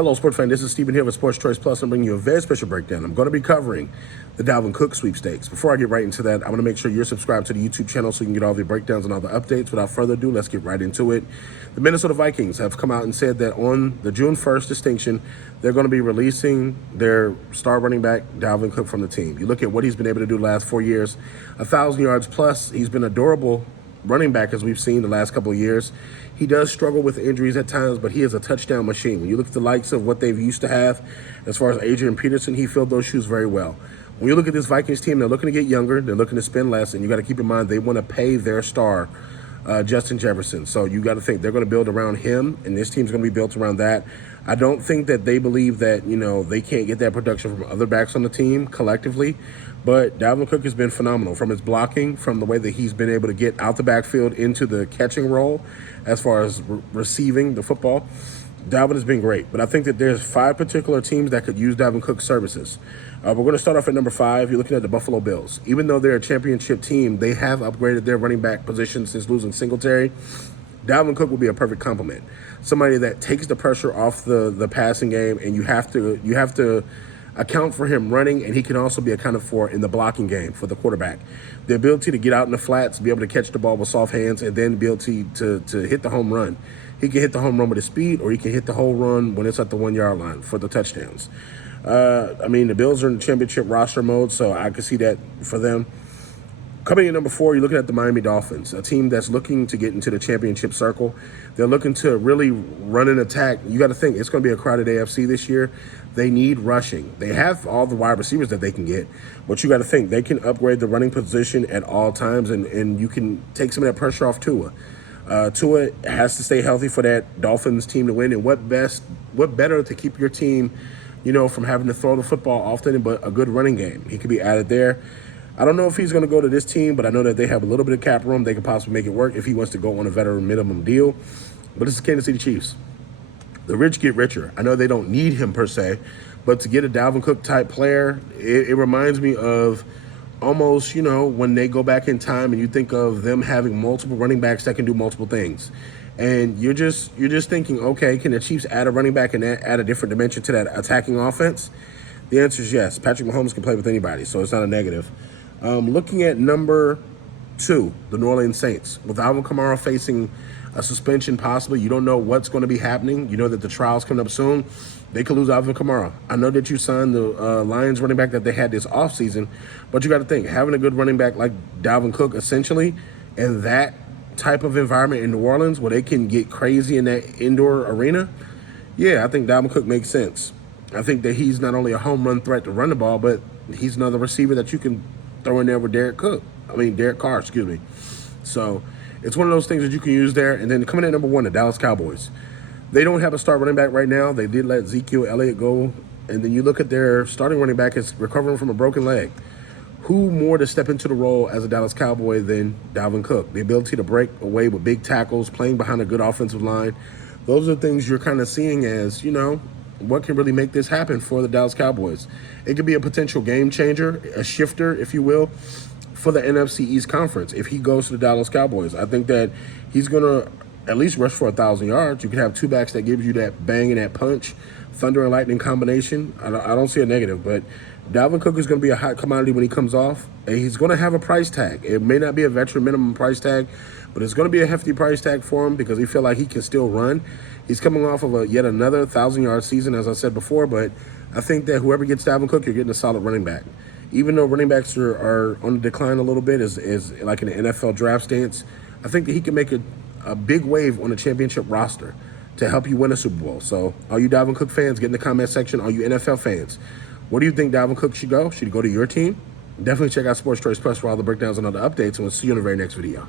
Hello, sports fan. This is Stephen here with Sports Choice Plus. I'm bringing you a very special breakdown. I'm going to be covering the Dalvin Cook sweepstakes. Before I get right into that, I want to make sure you're subscribed to the YouTube channel so you can get all the breakdowns and all the updates. Without further ado, let's get right into it. The Minnesota Vikings have come out and said that on the June 1st distinction, they're going to be releasing their star running back, Dalvin Cook, from the team. You look at what he's been able to do the last 4 years, 1,000 yards plus. He's been a durable running back as we've seen the last couple of years. He does struggle with injuries at times, but he is a touchdown machine. When you look at the likes of what they've used to have as far as Adrian Peterson, he filled those shoes very well. When you look at this Vikings team, they're looking to get younger, they're looking to spend less, and you got to keep in mind they want to pay their star, Justin Jefferson. So you got to think they're going to build around him, and this team's going to be built around that. I don't think that they believe that, they can't get that production from other backs on the team collectively, but Dalvin Cook has been phenomenal from his blocking, from the way that he's been able to get out the backfield into the catching role as far as receiving the football. Dalvin has been great, but I think that there's 5 particular teams that could use Dalvin Cook's services. We're going to start off at number 5. You're looking at the Buffalo Bills. Even though they're a championship team, they have upgraded their running back position since losing Singletary. Dalvin Cook will be a perfect complement. Somebody that takes the pressure off the passing game, and you have to account for him running, and he can also be accounted for in the blocking game for the quarterback. The ability to get out in the flats, be able to catch the ball with soft hands, and then be able to hit the home run. He can hit the home run with his speed, or he can hit the whole run when it's at the 1-yard line for the touchdowns. The Bills are in the championship roster mode, so I can see that for them. Coming in number 4, you're looking at the Miami Dolphins, a team that's looking to get into the championship circle. They're looking to really run an attack. You got to think it's going to be a crowded AFC this year. They need rushing. They have all the wide receivers that they can get, but you got to think they can upgrade the running position at all times, and you can take some of that pressure off Tua. Tua has to stay healthy for that Dolphins team to win, and what better to keep your team, from having to throw the football often, but a good running game. He could be added there. I don't know if he's going to go to this team, but I know that they have a little bit of cap room. They could possibly make it work if he wants to go on a veteran minimum deal. But this is Kansas City Chiefs. The rich get richer. I know they don't need him per se, but to get a Dalvin Cook type player, it reminds me of almost, when they go back in time and you think of them having multiple running backs that can do multiple things. And you're just thinking, okay, can the Chiefs add a running back and add a different dimension to that attacking offense? The answer is yes. Patrick Mahomes can play with anybody, so it's not a negative. Looking at number 2, the New Orleans Saints. With Alvin Kamara facing a suspension possibly, you don't know what's going to be happening. You know that the trial's coming up soon. They could lose Alvin Kamara. I know that you signed the Lions running back that they had this offseason, but you got to think, having a good running back like Dalvin Cook essentially, and that type of environment in New Orleans where they can get crazy in that indoor arena, yeah, I think Dalvin Cook makes sense. I think that he's not only a home run threat to run the ball, but he's another receiver that you can throw in there with Derek Carr, excuse me. So it's one of those things that you can use there. And then coming in at number 1, the Dallas Cowboys. They don't have a star running back right now. They did let Ezekiel Elliott go. And then you look at their starting running back is recovering from a broken leg. Who more to step into the role as a Dallas Cowboy than Dalvin Cook? The ability to break away with big tackles, playing behind a good offensive line. Those are things you're kind of seeing as, what can really make this happen for the Dallas Cowboys. It could be a potential game changer, a shifter, if you will, for the NFC East Conference if he goes to the Dallas Cowboys. I think that he's going to at least rush for 1,000 yards. You could have 2 backs that gives you that bang and that punch, thunder and lightning combination. I don't see a negative, but Dalvin Cook is going to be a hot commodity when he comes off. And he's going to have a price tag. It may not be a veteran minimum price tag, but it's going to be a hefty price tag for him because he feel like he can still run. He's coming off of yet another 1,000-yard season, as I said before, but I think that whoever gets Dalvin Cook, you're getting a solid running back. Even though running backs are on the decline a little bit, is like in the NFL draft stance, I think that he can make a big wave on the championship roster to help you win a Super Bowl. So all you Dalvin Cook fans, get in the comment section. All you NFL fans, where do you think Dalvin Cook should go? Should he go to your team? Definitely check out Sports Choice Plus for all the breakdowns and other updates, and we'll see you in the very next video.